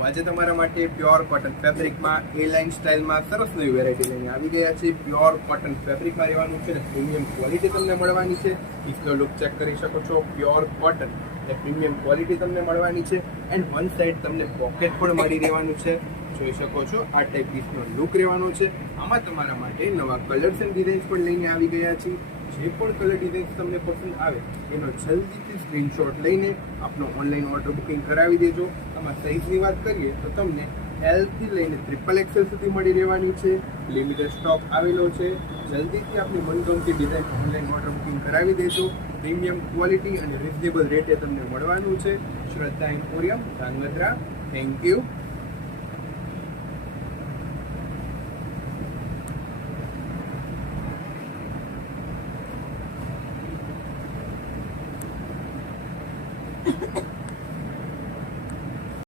તો આજે તમારા માટે પ્યોર કોટન ફેબ્રિકમાં એ લાઇન સ્ટાઇલમાં સરસ નવી વેરાયટી લઈને આવી ગયા છે. પ્યોર કોટન ફેબ્રિકમાં રહેવાનું છે ને પ્રીમિયમ ક્વોલિટી તમને મળવાની છે. પીસનો લુક ચેક કરી શકો છો. પ્યોર કોટન એટલે પ્રીમિયમ ક્વોલિટી તમને મળવાની છે. એન્ડ વન સાઈડ તમને પોકેટ પણ મળી રહેવાનું છે. જોઈ શકો છો આ ટાઈપ પીસનો લુક રહેવાનો છે. આમાં તમારા માટે નવા કલર્સ એન્ડ ડિઝાઇન્સ પણ લઈને આવી ગયા છે. જે પણ કલર ડિઝાઇન્સ તમને પસંદ આવે એનો જલ્દીથી સ્ક્રીનશોટ લઈને આપનો ઓનલાઈન ઓર્ડર બુકિંગ કરાવી દેજો. આમાં સાઇઝની વાત કરીએ તો તમને L થી લઈને XXL સુધી મળી રહેવાની છે. લિમિટેડ સ્ટોક આવેલો છે. જલ્દીથી આપની મનગમતી ડિઝાઇન ઓનલાઈન ઓર્ડર બુકિંગ કરાવી દેજો. પ્રીમિયમ ક્વોલિટી અને રિઝનેબલ રેટે તમને મળવાનું છે. શ્રદ્ધા એમ્પોરિયમ, ધાંગધ્રા. Thank you.